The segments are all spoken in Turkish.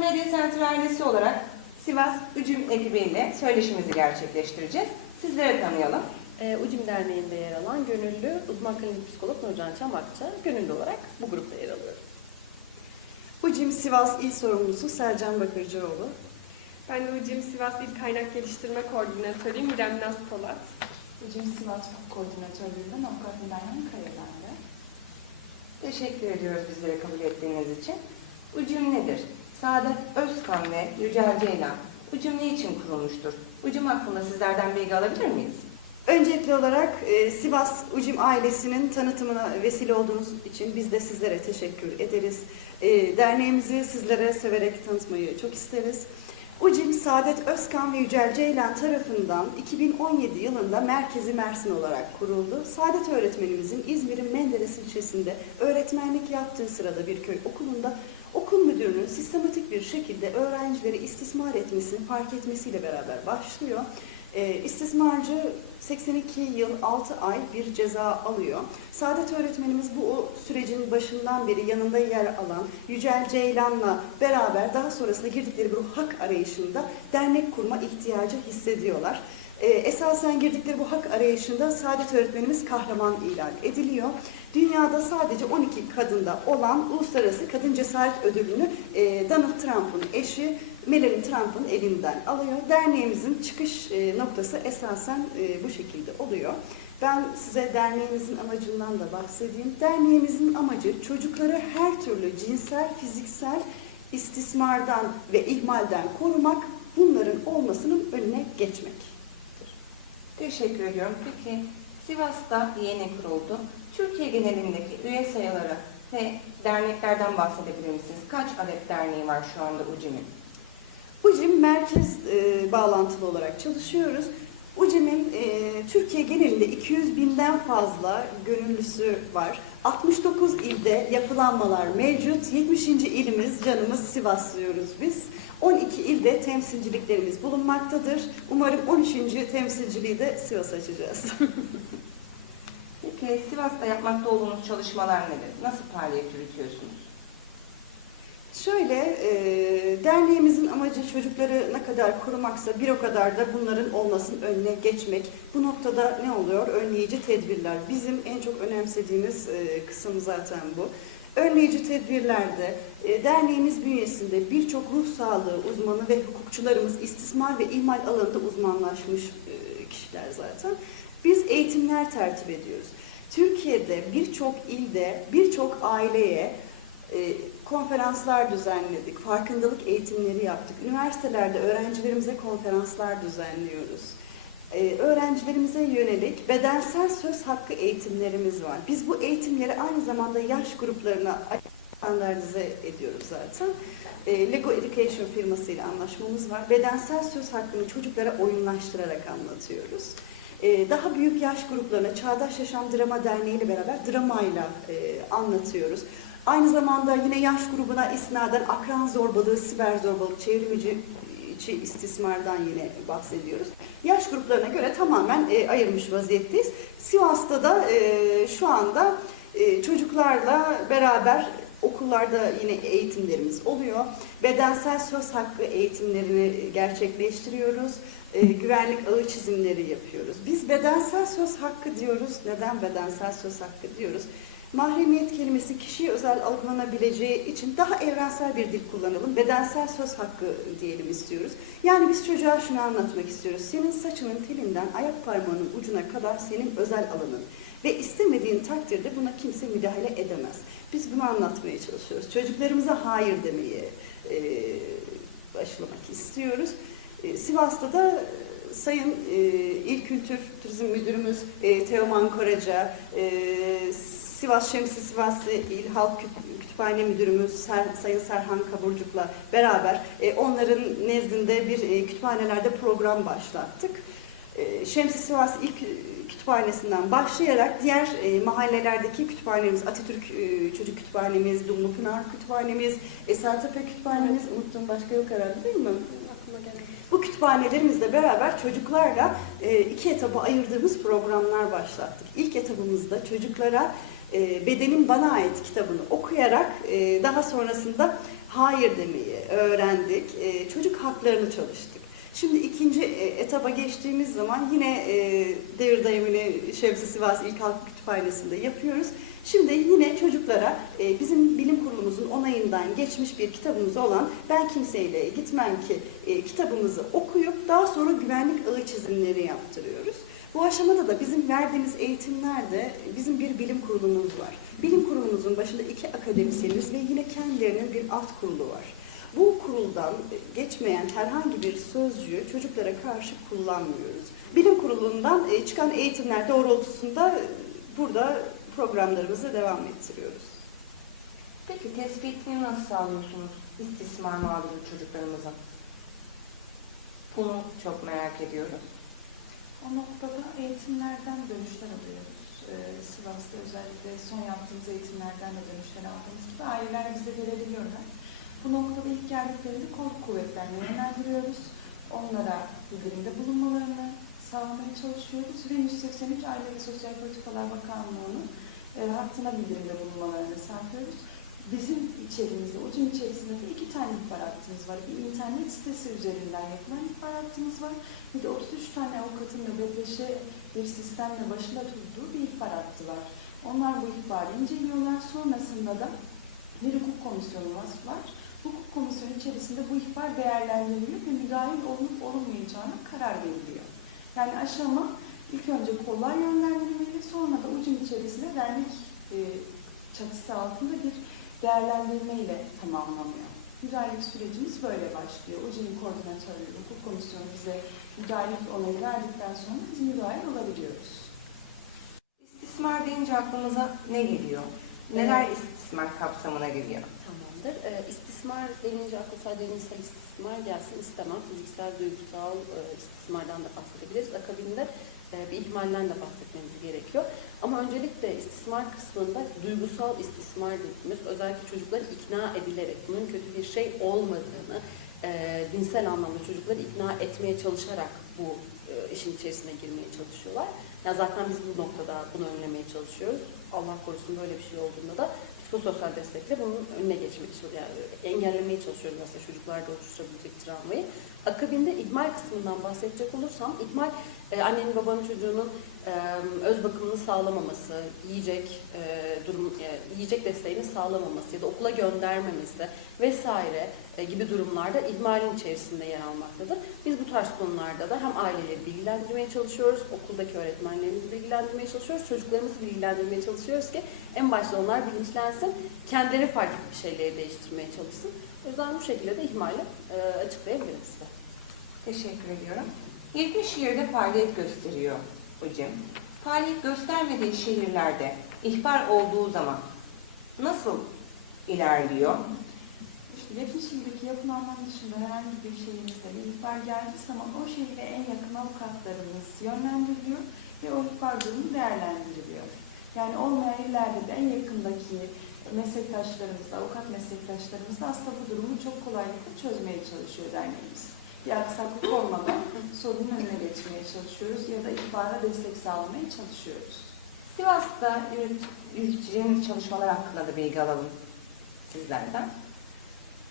Medya Center ailesi olarak Sivas Ücüm ekibiyle söyleşimizi gerçekleştireceğiz. Sizlere tanıyalım. Ee, Ucim Derneği'nde yer alan gönüllü uzman klinik psikolog Nurcan Çamakça gönüllü olarak bu grupta yer alıyorum. Ucim Sivas İl Sorumlusu Sercan Bakırcıoğlu. Ben de Ucim Sivas İl Kaynak Geliştirme Koordinatörüyüm İrem Naz Polat. Hocam Sivas Koordinatörlüğü'nden Avukat Mülayim Kaya'dan Teşekkür ediyoruz bizleri kabul ettiğiniz için. Ucum nedir? Saadet Özkan ve Yücel Ceylan. Ucum ne için kurulmuştur? Ucum hakkında sizlerden bilgi alabilir miyiz? Öncelikli olarak e, Sivas Ucim ailesinin tanıtımına vesile olduğunuz için biz de sizlere teşekkür ederiz. E, derneğimizi sizlere severek tanıtmayı çok isteriz. Ucim Saadet Özkan ve Yücel Ceylan tarafından 2017 yılında merkezi Mersin olarak kuruldu. Saadet öğretmenimizin İzmir'in Menderes ilçesinde öğretmenlik yaptığı sırada bir köy okulunda okul müdürünün sistematik bir şekilde öğrencileri istismar etmesini fark etmesiyle beraber başlıyor. E, istismarcı 82 yıl 6 ay bir ceza alıyor. Saadet öğretmenimiz bu o sürecin başından beri yanında yer alan Yücel Ceylan'la beraber daha sonrasında girdikleri bu hak arayışında dernek kurma ihtiyacı hissediyorlar. Ee, esasen girdikleri bu hak arayışında Saadet öğretmenimiz kahraman ilan ediliyor. Dünyada sadece 12 kadında olan Uluslararası Kadın Cesaret Ödülünü e, Donald Trump'ın eşi Melanie Trump'ın elinden alıyor. Derneğimizin çıkış e, noktası esasen e, bu şekilde oluyor. Ben size derneğimizin amacından da bahsedeyim. Derneğimizin amacı çocukları her türlü cinsel, fiziksel istismardan ve ihmalden korumak, bunların olmasının önüne geçmek. Teşekkür ediyorum. Peki Sivas'ta yeni kuruldu. Türkiye genelindeki üye sayıları ve derneklerden bahsedebilir misiniz? Kaç adet derneği var şu anda UCİM'in? UCİM merkez e, bağlantılı olarak çalışıyoruz. UCİM'in e, Türkiye genelinde 200 binden fazla gönüllüsü var. 69 ilde yapılanmalar mevcut. 70. ilimiz canımız Sivas diyoruz biz. 12 ilde temsilciliklerimiz bulunmaktadır. Umarım 13. temsilciliği de Sivas açacağız. Peki Sivas'ta yapmakta olduğunuz çalışmalar nedir? Nasıl faaliyet yürütüyorsunuz? Şöyle, e, derneğimizin amacı çocukları ne kadar korumaksa bir o kadar da bunların olmasının önüne geçmek. Bu noktada ne oluyor? Önleyici tedbirler. Bizim en çok önemsediğimiz e, kısım zaten bu. Önleyici tedbirlerde e, derneğimiz bünyesinde birçok ruh sağlığı uzmanı ve hukukçularımız istismar ve ihmal alanında uzmanlaşmış e, kişiler zaten. Biz eğitimler tertip ediyoruz. Türkiye'de birçok ilde birçok aileye e, konferanslar düzenledik, farkındalık eğitimleri yaptık. Üniversitelerde öğrencilerimize konferanslar düzenliyoruz. E, öğrencilerimize yönelik bedensel söz hakkı eğitimlerimiz var. Biz bu eğitimleri aynı zamanda yaş gruplarına standartize ediyoruz zaten. E, Lego Education firmasıyla anlaşmamız var. Bedensel söz hakkını çocuklara oyunlaştırarak anlatıyoruz. E, daha büyük yaş gruplarına Çağdaş Yaşam Drama Derneği ile beraber dramayla e, anlatıyoruz. Aynı zamanda yine yaş grubuna isnaden akran zorbalığı, siber zorbalık, çevrimici içi istismardan yine bahsediyoruz. Yaş gruplarına göre tamamen e, ayırmış vaziyetteyiz. Sivas'ta da e, şu anda e, çocuklarla beraber okullarda yine eğitimlerimiz oluyor. Bedensel söz hakkı eğitimlerini gerçekleştiriyoruz. E, güvenlik ağı çizimleri yapıyoruz. Biz bedensel söz hakkı diyoruz. Neden bedensel söz hakkı diyoruz? Mahremiyet kelimesi kişiye özel algılanabileceği için daha evrensel bir dil kullanalım. Bedensel söz hakkı diyelim istiyoruz. Yani biz çocuğa şunu anlatmak istiyoruz. Senin saçının telinden ayak parmağının ucuna kadar senin özel alanın. Ve istemediğin takdirde buna kimse müdahale edemez. Biz bunu anlatmaya çalışıyoruz. Çocuklarımıza hayır demeyi e, başlamak istiyoruz. E, Sivas'ta da Sayın e, İl Kültür Turizm Müdürümüz e, Teoman Koraca, e, Sivas Şemsi Sivas İl Halk Küt- Kütüphane Müdürümüz Ser, Sayın Serhan Kaburcuk'la beraber e, onların nezdinde bir e, kütüphanelerde program başlattık. E, Şemsi Sivas İl Kü- Kütüphanesi'nden başlayarak diğer e, mahallelerdeki kütüphanemiz, Atatürk e, Çocuk Kütüphanemiz, Dumlupınar Kütüphanemiz, Esertepe Kütüphanemiz, unuttuğum başka yok herhalde değil mi? Bu kütüphanelerimizle beraber çocuklarla e, iki etaba ayırdığımız programlar başlattık. İlk etabımızda çocuklara e, Bedenin Bana Ait kitabını okuyarak e, daha sonrasında hayır demeyi öğrendik. Çocuk haklarını çalıştık. Şimdi ikinci e, etaba geçtiğimiz zaman yine e, devir dayımını Şemsi Sivas İlk Halk Kütüphanesi'nde yapıyoruz. Şimdi yine çocuklara e, bizim bilim kurulumuzun onayından geçmiş bir kitabımız olan Ben Kimseyle Gitmem Ki kitabımızı okuyup daha sonra güvenlik ağı çizimleri yaptırıyoruz. Bu aşamada da bizim verdiğimiz eğitimlerde bizim bir bilim kurulumuz var. Bilim kurulumuzun başında iki akademisyenimiz ve yine kendilerinin bir alt kurulu var. Bu kuruldan geçmeyen herhangi bir sözcüğü çocuklara karşı kullanmıyoruz. Bilim kurulundan e, çıkan eğitimler doğrultusunda e, burada programlarımızı devam ettiriyoruz. Peki tespitini nasıl sağlıyorsunuz istismar mağduru çocuklarımızın? Bunu çok merak ediyoruz. O noktada eğitimlerden dönüşler alıyoruz. Ee, Sivas'ta özellikle son yaptığımız eğitimlerden de dönüşler aldığımız gibi aileler bize gelebiliyorlar. Bu noktada ilk geldiklerinde kolluk kuvvetlerine yönlendiriyoruz. Onlara bildirimde bulunmalarını sağlamaya çalışıyoruz ve 183 Aile ve Sosyal Politikalar Bakanlığı'nın e, hattına bildirimde bulunmalarını sağlıyoruz. Bizim içerimizde, ucun içerisinde de iki tane ihbar hattımız var. Bir internet sitesi üzerinden yapılan ihbar hattımız var. Bir de 33 tane avukatın nöbetleşe bir sistemle başında tuttuğu bir ihbar hattı var. Onlar bu ihbarı inceliyorlar. Sonrasında da bir hukuk komisyonu var. Hukuk komisyonu içerisinde bu ihbar değerlendirilip ve müdahil olup olunmayacağına karar veriliyor. Yani aşama ilk önce kollar yönlendirilmeli, sonra da ucun içerisinde dernek e, çatısı altında bir değerlendirme ile tamamlanıyor. Müdahalelik sürecimiz böyle başlıyor. UCİ'nin koordinatörlüğü, hukuk komisyonu bize müdahalelik onayı verdikten sonra biz müdahil olabiliyoruz. İstismar deyince aklımıza ne geliyor? Neler istismar kapsamına giriyor? Tamamdır. Ee, istismar denince aklı sadece cinsel istismar gelsin istemem. Fiziksel, duygusal e, istismardan da bahsedebiliriz. Akabinde e, bir ihmalden de bahsetmemiz gerekiyor. Ama öncelikle istismar kısmında duygusal istismar dediğimiz özellikle çocukları ikna edilerek bunun kötü bir şey olmadığını, e, dinsel anlamda çocukları ikna etmeye çalışarak bu işin içerisine girmeye çalışıyorlar. Ya zaten biz bu noktada bunu önlemeye çalışıyoruz. Allah korusun böyle bir şey olduğunda da psikososyal destekle bunun önüne geçmek için yani engellemeye çalışıyoruz aslında çocuklarda oluşturabilecek travmayı. Akabinde ihmal kısmından bahsedecek olursam ihmal e, annenin babanın çocuğunun öz bakımını sağlamaması, yiyecek durum e, yiyecek desteğini sağlamaması ya da okula göndermemesi vesaire e, gibi durumlarda ihmalin içerisinde yer almaktadır. Biz bu tarz konularda da hem aileleri bilgilendirmeye çalışıyoruz, okuldaki öğretmenlerimizi bilgilendirmeye çalışıyoruz, çocuklarımızı bilgilendirmeye çalışıyoruz ki en başta onlar bilinçlensin, kendileri fark ettiği şeyleri değiştirmeye çalışsın. O yüzden bu şekilde de ihmali e, açıklayabiliriz. Teşekkür ediyorum. 70 şehirde faaliyet gösteriyor hocam. Faaliyet göstermediği şehirlerde ihbar olduğu zaman nasıl ilerliyor? İşte 70 yıldaki yapılanmanın dışında herhangi bir şehrimizde bir ihbar geldiği zaman o şehre en yakın avukatlarımız yönlendiriliyor ve o ihbar durumu değerlendiriliyor. Yani olmayan illerde de en yakındaki meslektaşlarımız avukat meslektaşlarımız da aslında bu durumu çok kolaylıkla çözmeye çalışıyor derneğimiz. Bir aksaklık olmadan sorunun önüne geçmeye çalışıyoruz ya da ihbara destek sağlamaya çalışıyoruz. Sivas'ta yürüt, yürütücünün çalışmaları hakkında da bilgi alalım sizlerden.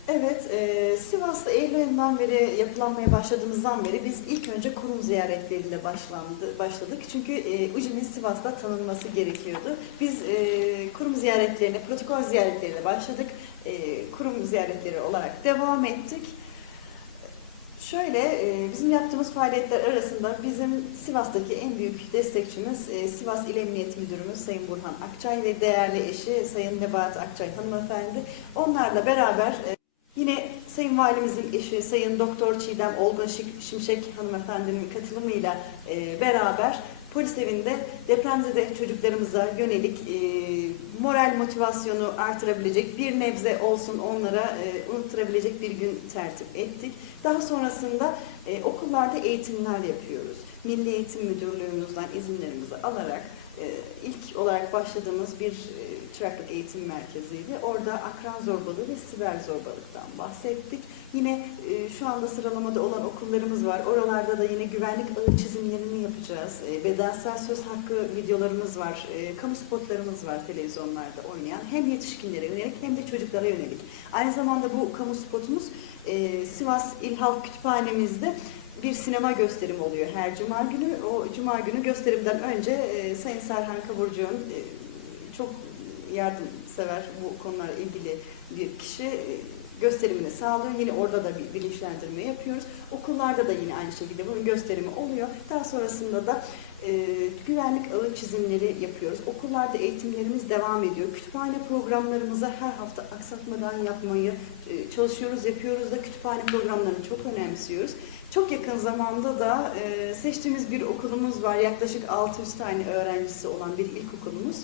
Evet, e, Sivas'ta Eylül beri yapılanmaya başladığımızdan beri biz ilk önce kurum ziyaretleriyle başlandı, başladık. Çünkü e, UCİ'nin Sivas'ta tanınması gerekiyordu. Biz e, kurum ziyaretlerine, protokol ziyaretleriyle başladık. E, kurum ziyaretleri olarak devam ettik. Şöyle, e, bizim yaptığımız faaliyetler arasında bizim Sivas'taki en büyük destekçimiz e, Sivas İl Emniyet Müdürümüz Sayın Burhan Akçay ve değerli eşi Sayın Nebahat Akçay hanımefendi. Onlarla beraber e, yine Sayın Valimizin eşi Sayın Doktor Çiğdem Olgun Şimşek hanımefendinin katılımıyla beraber polis evinde depremzede çocuklarımıza yönelik e, moral motivasyonu artırabilecek bir nebze olsun onlara e, unutturabilecek bir gün tertip ettik. Daha sonrasında e, okullarda eğitimler yapıyoruz. Milli Eğitim Müdürlüğümüzden izinlerimizi alarak ilk olarak başladığımız bir e, Çıraklık Eğitim Merkezi'ydi. Orada akran zorbalığı ve siber zorbalıktan bahsettik. Yine e, şu anda sıralamada olan okullarımız var. Oralarda da yine güvenlik ağı çizimlerini yapacağız. E, bedensel söz hakkı videolarımız var. E, kamu spotlarımız var televizyonlarda oynayan. Hem yetişkinlere yönelik hem de çocuklara yönelik. Aynı zamanda bu kamu spotumuz e, Sivas İl Halk Kütüphanemizde bir sinema gösterimi oluyor her cuma günü. O cuma günü gösterimden önce e, Sayın Serhan Kaburcu'nun e, çok yardımsever bu konularla ilgili bir kişi e, gösterimini sağlıyor. Yine orada da bir bilinçlendirme yapıyoruz. Okullarda da yine aynı şekilde bunun gösterimi oluyor. Daha sonrasında da e, güvenlik ağı çizimleri yapıyoruz. Okullarda eğitimlerimiz devam ediyor. Kütüphane programlarımıza her hafta aksatmadan yapmayı e, çalışıyoruz, yapıyoruz da kütüphane programlarını çok önemsiyoruz. Çok yakın zamanda da e, seçtiğimiz bir okulumuz var. Yaklaşık 600 tane öğrencisi olan bir ilkokulumuz.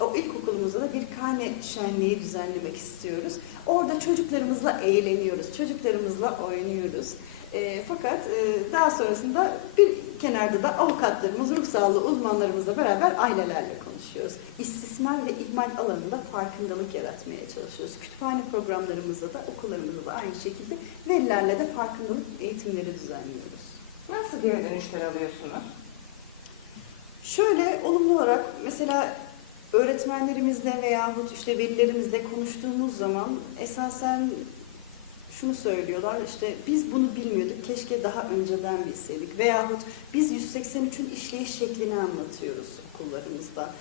O ilkokulumuzda da bir karne şenliği düzenlemek istiyoruz. Orada çocuklarımızla eğleniyoruz, çocuklarımızla oynuyoruz. E, fakat e, daha sonrasında bir kenarda da avukatlarımız, ruh sağlığı uzmanlarımızla beraber ailelerle konuşuyoruz. İstismar ve ihmal alanında farkındalık yaratmaya çalışıyoruz. Kütüphane programlarımızda da okullarımızda da aynı şekilde velilerle de farkındalık eğitimleri düzenliyoruz. Nasıl geri dönüşler alıyorsunuz? Şöyle olumlu olarak mesela öğretmenlerimizle veyahut işte velilerimizle konuştuğumuz zaman esasen şunu söylüyorlar işte biz bunu bilmiyorduk keşke daha önceden bilseydik veyahut biz 183'ün işleyiş şeklini anlatıyoruz okullarımızda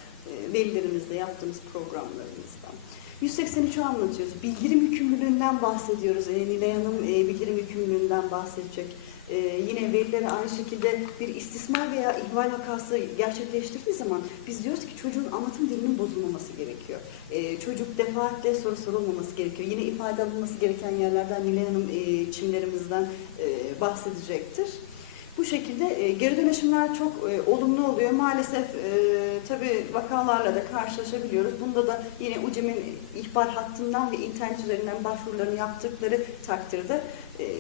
velilerimizle yaptığımız programlarımızda. 183'ü anlatıyoruz. Bildirim yükümlülüğünden bahsediyoruz. E, Nilay Hanım e, bildirim yükümlülüğünden bahsedecek. E, yine velilere aynı şekilde bir istismar veya ihmal vakası gerçekleştirdiği zaman biz diyoruz ki çocuğun anlatım dilinin bozulmaması gerekiyor. E, çocuk defaatle soru sorulmaması gerekiyor. Yine ifade alınması gereken yerlerden Nilay Hanım e, çimlerimizden e, bahsedecektir. Bu şekilde e, geri dönüşümler çok e, olumlu oluyor. Maalesef e, tabii vakalarla da karşılaşabiliyoruz. Bunda da yine UCEM'in ihbar hattından ve internet üzerinden başvurularını yaptıkları takdirde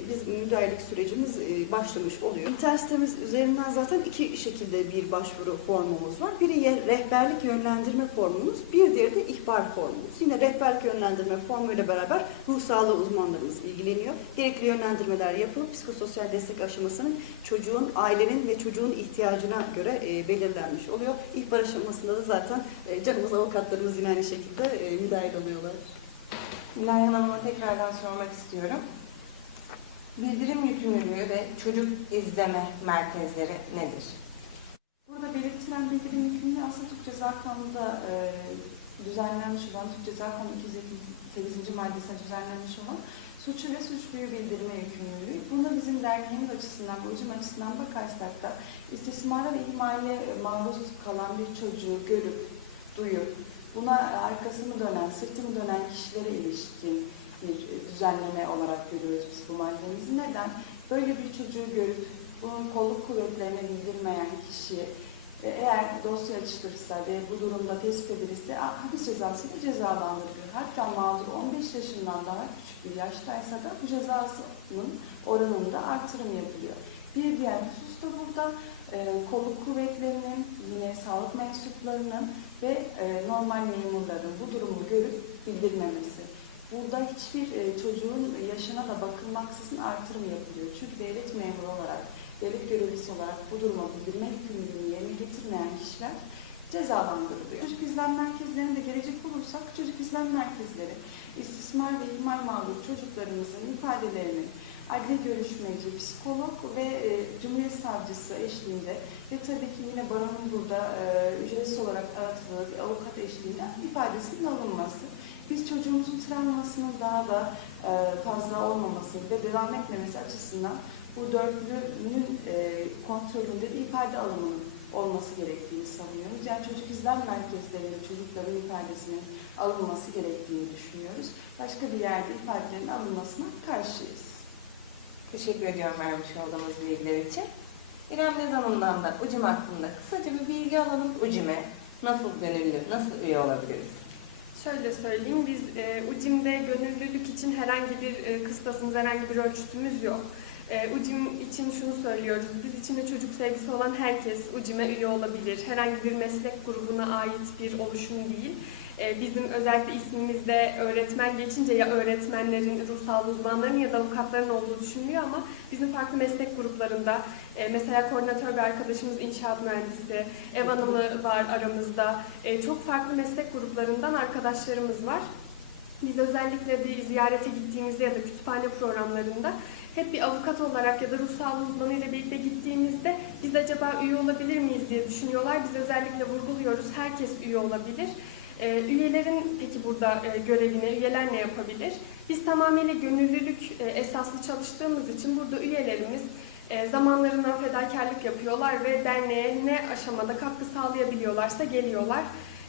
biz müdahalelik sürecimiz e, başlamış oluyor. İnternet sitemiz üzerinden zaten iki şekilde bir başvuru formumuz var. Biri rehberlik yönlendirme formumuz, bir diğeri de ihbar formumuz. Yine rehberlik yönlendirme formuyla beraber ruh sağlığı uzmanlarımız ilgileniyor. Gerekli yönlendirmeler yapılıp psikososyal destek aşamasının çocuğun, ailenin ve çocuğun ihtiyacına göre e, belirlenmiş oluyor. İhbar aşamasında da zaten e, canımız avukatlarımız yine aynı şekilde e, müdahil oluyorlar. Nilay Hanım'a tekrardan sormak istiyorum. Bildirim yükümlülüğü ve çocuk izleme merkezleri nedir? Burada belirtilen bildirim yükümlülüğü aslında Türk Ceza Kanunu'nda e, düzenlenmiş olan, Türk Ceza Kanunu 278. maddesine düzenlenmiş olan suçu ve suçluyu bildirme yükümlülüğü. Bunda bizim derneğimiz açısından, hocam açısından bakarsak da istismara ve ihmale maruz kalan bir çocuğu görüp, duyup, buna arkasını dönen, sırtını dönen kişilere ilişkin düzenleme olarak görüyoruz biz bu maddemizi. Neden? Böyle bir çocuğu görüp bunun kolluk kuvvetlerine bildirmeyen kişi e, eğer dosya açılırsa ve bu durumda tespit edilirse hapis cezasıyla cezalandırılıyor. Hatta mağdur 15 yaşından daha küçük bir yaştaysa da bu cezasının oranında artırım yapılıyor. Bir diğer husus da burada e, kolluk kuvvetlerinin, yine sağlık mensuplarının ve e, normal memurların bu durumu görüp bildirmemesi. Burada hiçbir e, çocuğun yaşına da bakılmaksızın artırım yapılıyor. Çünkü devlet memuru olarak, devlet görevlisi olarak bu duruma bildirme yükümlülüğünü yerine getirmeyen kişiler cezalandırılıyor. Çocuk izlem merkezlerine de gelecek olursak, çocuk izlem merkezleri istismar ve ihmal mağdur çocuklarımızın ifadelerini adli görüşmeci, psikolog ve e, Cumhuriyet Savcısı eşliğinde ve tabii ki yine baronun burada e, ücretsiz olarak aratıldığı bir avukat eşliğinde ifadesinin alınması. Biz çocuğumuzun travmasının daha da e, fazla olmaması ve devam etmemesi açısından bu dörtlünün e, kontrolünde bir ifade alımının olması gerektiğini savunuyoruz. Yani çocuk izlem merkezlerinde çocukların ifadesinin alınması gerektiğini düşünüyoruz. Başka bir yerde ifadelerin alınmasına karşıyız. Teşekkür ediyorum vermiş olduğumuz bilgiler için. İrem Nez Hanım'dan da UCİM hakkında kısaca bir bilgi alalım. UCİM'e nasıl gönüllü, nasıl üye olabiliriz? Şöyle söyleyeyim, biz e, UCİM'de gönüllülük için herhangi bir e, kıstasımız, herhangi bir ölçütümüz yok. E, UCİM için şunu söylüyoruz, biz içinde çocuk sevgisi olan herkes UCİM'e üye olabilir. Herhangi bir meslek grubuna ait bir oluşum değil. E, bizim özellikle ismimizde öğretmen geçince ya öğretmenlerin, ruh sağlığı uzmanlarının ya da avukatların olduğu düşünülüyor ama bizim farklı meslek gruplarında e, mesela koordinatör bir arkadaşımız inşaat mühendisi, ev hanımı var aramızda. E, çok farklı meslek gruplarından arkadaşlarımız var. Biz özellikle bir ziyarete gittiğimizde ya da kütüphane programlarında hep bir avukat olarak ya da ruh sağlığı uzmanı ile birlikte gittiğimizde biz acaba üye olabilir miyiz diye düşünüyorlar. Biz özellikle vurguluyoruz. Herkes üye olabilir. Ee, üyelerin peki burada e, görevini, üyeler ne yapabilir? Biz tamamıyla gönüllülük e, esaslı çalıştığımız için burada üyelerimiz e, zamanlarından fedakarlık yapıyorlar ve derneğe ne aşamada katkı sağlayabiliyorlarsa geliyorlar.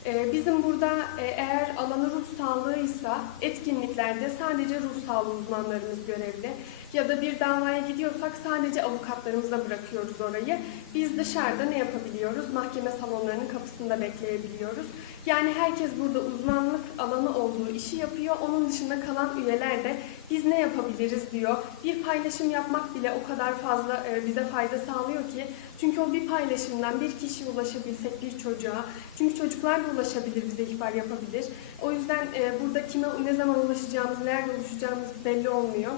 Ee, Bizim burada e, eğer alanı ruh sağlığıysa etkinliklerde sadece ruh sağlığı uzmanlarımız görevli. Ya da bir davaya gidiyorsak sadece avukatlarımıza bırakıyoruz orayı. Biz dışarıda ne yapabiliyoruz? Mahkeme salonlarının kapısında bekleyebiliyoruz. Yani herkes burada uzmanlık alanı olduğu işi yapıyor. Onun dışında kalan üyeler de biz ne yapabiliriz diyor. Bir paylaşım yapmak bile o kadar fazla e, bize fayda sağlıyor ki. Çünkü o bir paylaşımdan bir kişiye ulaşabilsek bir çocuğa. Çünkü çocuklar da ulaşabilir, bize ihbar yapabilir. O yüzden e, burada kime ne zaman ulaşacağımız, nerede ulaşacağımız belli olmuyor.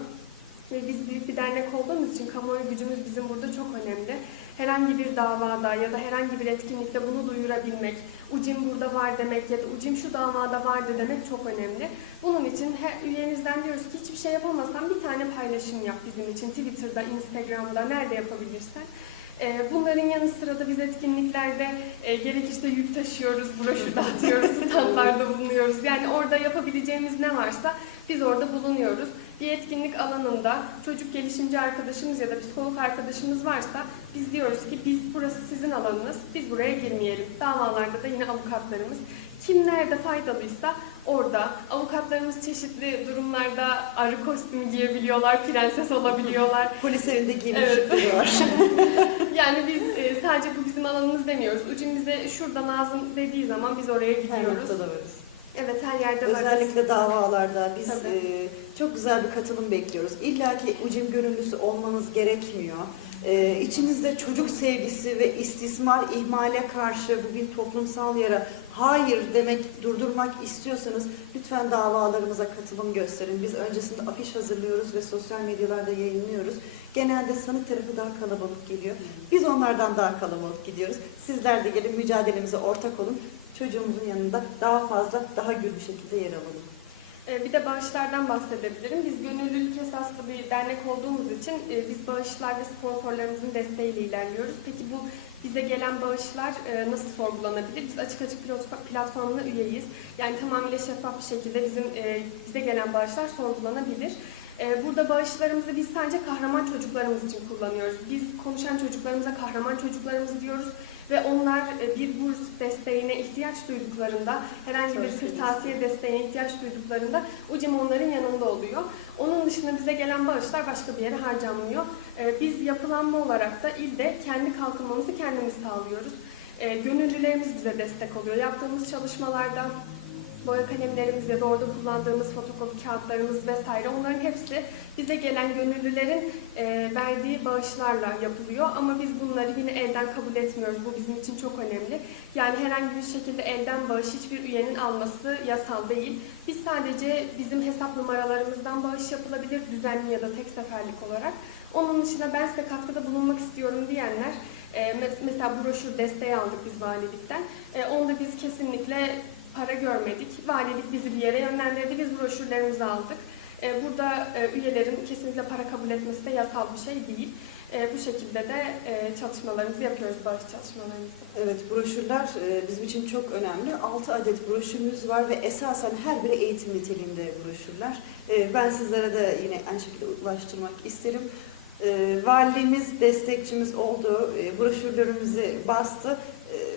Ve biz büyük bir dernek olduğumuz için kamuoyu gücümüz bizim burada çok önemli. Herhangi bir davada ya da herhangi bir etkinlikte bunu duyurabilmek, UCİM burada var demek ya da UCİM şu davada vardı demek çok önemli. Bunun için her üyemizden diyoruz ki hiçbir şey yapamazsan bir tane paylaşım yap bizim için. Twitter'da, Instagram'da nerede yapabilirsen. Ee, Bunların yanı sıra da biz etkinliklerde e, gerekirse yük taşıyoruz, broşür dağıtıyoruz, standlarda bulunuyoruz. Yani orada yapabileceğimiz ne varsa biz orada bulunuyoruz. Bir etkinlik alanında çocuk gelişimci arkadaşımız ya da psikolog arkadaşımız varsa biz diyoruz ki biz burası sizin alanınız, biz buraya girmeyelim. Davalarda da yine avukatlarımız. Kim nerede faydalıysa orada. Avukatlarımız çeşitli durumlarda arı kostümü giyebiliyorlar, prenses olabiliyorlar. Polis evinde giymiş Evet. Yani biz e, sadece bu bizim alanımız demiyoruz. Ucum bize şurada lazım dediği zaman biz oraya Her gidiyoruz. noktada varız. Evet her yerde varız. Özellikle davalarda biz Tabii. e, çok güzel bir katılım bekliyoruz. İlla ki ucim gönüllüsü olmanız gerekmiyor. E, içinizde çocuk sevgisi ve istismar, ihmale karşı bu bir toplumsal yara hayır demek, durdurmak istiyorsanız lütfen davalarımıza katılım gösterin. Biz öncesinde afiş hazırlıyoruz ve sosyal medyalarda yayınlıyoruz. Genelde sanık tarafı daha kalabalık geliyor. Biz onlardan daha kalabalık gidiyoruz. Sizler de gelin mücadelemize ortak olun. Çocuğumuzun yanında daha fazla, daha gür bir şekilde yer alalım. E, Bir de bağışlardan bahsedebilirim. Biz gönüllülük esaslı bir dernek olduğumuz için e, biz bağışlar ve sponsorlarımızın desteğiyle ilerliyoruz. Peki bu bize gelen bağışlar e, nasıl sorgulanabilir? Biz açık açık platformuna üyeyiz. Yani tamamıyla şeffaf bir şekilde bizim e, bize gelen bağışlar sorgulanabilir. E, Burada bağışlarımızı biz sadece kahraman çocuklarımız için kullanıyoruz. Biz konuşan çocuklarımıza kahraman çocuklarımız diyoruz ve onlar e, bir burs desteğine ihtiyaç duyduklarında, herhangi bir kırtasiye desteğine ihtiyaç duyduklarında UCİM onların yanında oluyor. Onun dışında bize gelen bağışlar başka bir yere harcanmıyor. E, Biz yapılanma olarak da ilde kendi kalkınmamızı kendimiz sağlıyoruz. E, Gönüllülerimiz bize destek oluyor. Yaptığımız çalışmalarda boya kalemlerimiz ya da orada kullandığımız fotokopi kağıtlarımız vesaire onların hepsi bize gelen gönüllülerin e, verdiği bağışlarla yapılıyor ama biz bunları yine elden kabul etmiyoruz. Bu bizim için çok önemli. Yani herhangi bir şekilde elden bağış hiçbir üyenin alması yasal değil. Biz sadece bizim hesap numaralarımızdan bağış yapılabilir düzenli ya da tek seferlik olarak. Onun dışında ben size katkıda bulunmak istiyorum diyenler e, mes- mesela broşür desteği aldık biz valilikten. E, onda biz kesinlikle para görmedik. Valilik bizi bir yere yönlendirdi. Biz broşürlerimizi aldık. E, Burada e, üyelerin kesinlikle para kabul etmesi de yasal bir şey değil. E, Bu şekilde de çalışmalarımızı yapıyoruz, bağış çalışmalarımızı. Evet, broşürler bizim için çok önemli. 6 adet broşürümüz var ve esasen her biri eğitim niteliğinde broşürler. Ben sizlere de yine aynı şekilde ulaştırmak isterim. Valiliğimiz destekçimiz oldu, broşürlerimizi bastı.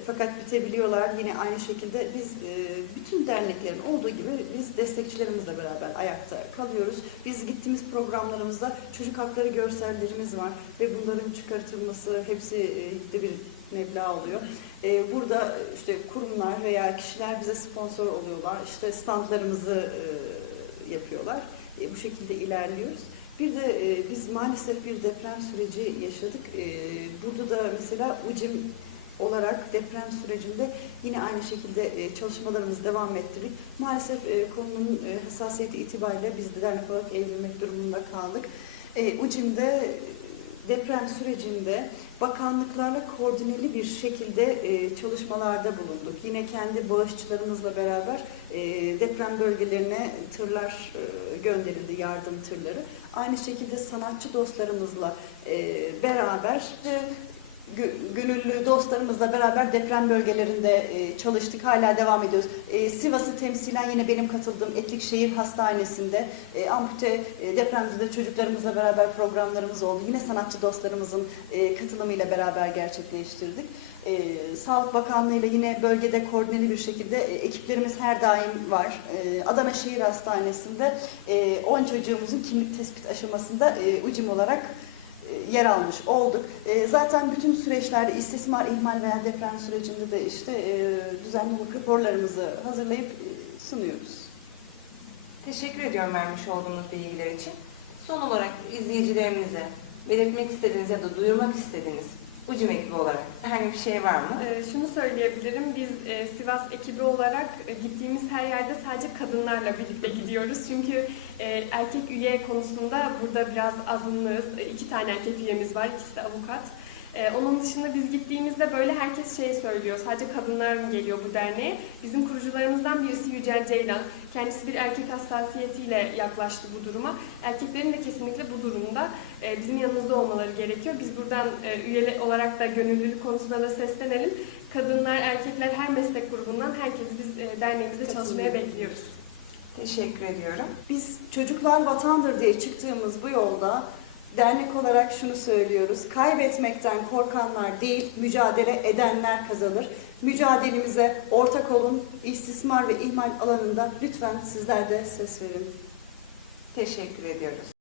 E, Fakat bitebiliyorlar. Yine aynı şekilde biz e, bütün derneklerin olduğu gibi biz destekçilerimizle beraber ayakta kalıyoruz. Biz gittiğimiz programlarımızda çocuk hakları görsellerimiz var ve bunların çıkartılması hepsi e, bir meblağ oluyor. E, Burada işte kurumlar veya kişiler bize sponsor oluyorlar. İşte standlarımızı e, yapıyorlar. E, Bu şekilde ilerliyoruz. Bir de e, biz maalesef bir deprem süreci yaşadık. E, Burada da mesela UCİM olarak deprem sürecinde yine aynı şekilde e, çalışmalarımızı devam ettirdik. Maalesef e, konunun e, hassasiyeti itibariyle biz de dernek olarak eğilmek durumunda kaldık. UCİM'de deprem sürecinde bakanlıklarla koordineli bir şekilde çalışmalarda bulunduk. Yine kendi bağışçılarımızla beraber deprem bölgelerine tırlar gönderildi, yardım tırları. Aynı şekilde sanatçı dostlarımızla beraber gönüllü dostlarımızla beraber deprem bölgelerinde e, çalıştık. Hala devam ediyoruz. E, Sivas'ı temsilen yine benim katıldığım Etlikşehir Hastanesi'nde e, ampute depremzede çocuklarımızla beraber programlarımız oldu. Yine sanatçı dostlarımızın katılımıyla beraber gerçekleştirdik. Sağlık Bakanlığı ile yine bölgede koordineli bir şekilde ekiplerimiz her daim var. Adana Şehir Hastanesi'nde e, 10 çocuğumuzun kimlik tespit aşamasında ucum olarak yer almış olduk. E, Zaten bütün süreçlerde istismar, ihmal veya deprem sürecinde de işte e, düzenli olarak raporlarımızı hazırlayıp e, sunuyoruz. Teşekkür ediyorum vermiş olduğunuz bilgiler için. Son olarak izleyicilerimize belirtmek istediğiniz ya da duyurmak istediğiniz UCİM ekibi olarak herhangi bir şey var mı? Ee, şunu söyleyebilirim, biz e, Sivas ekibi olarak e, gittiğimiz her yerde sadece kadınlarla birlikte gidiyoruz. Çünkü e, erkek üye konusunda burada biraz azınlığız. E, iki tane erkek üyemiz var, ikisi de avukat. E, onun dışında biz gittiğimizde böyle herkes şey söylüyor, sadece kadınlar mı geliyor bu derneğe? Bizim kurucularımızdan birisi Yücel Ceylan. Kendisi bir erkek hassasiyetiyle yaklaştı bu duruma. Erkeklerin de kesinlikle bu durumda e, bizim yanımızda olmaları gerekiyor. Biz buradan e, üye olarak da gönüllülük konusunda da seslenelim. Kadınlar, erkekler her meslek grubundan herkes biz e, derneğimizde çalışmaya bekliyoruz. Teşekkür ediyorum. Biz çocuklar vatandır diye çıktığımız bu yolda dernek olarak şunu söylüyoruz. Kaybetmekten korkanlar değil, mücadele edenler kazanır. Mücadelemize ortak olun. İstismar ve ihmal alanında lütfen sizler de ses verin. Teşekkür ediyoruz.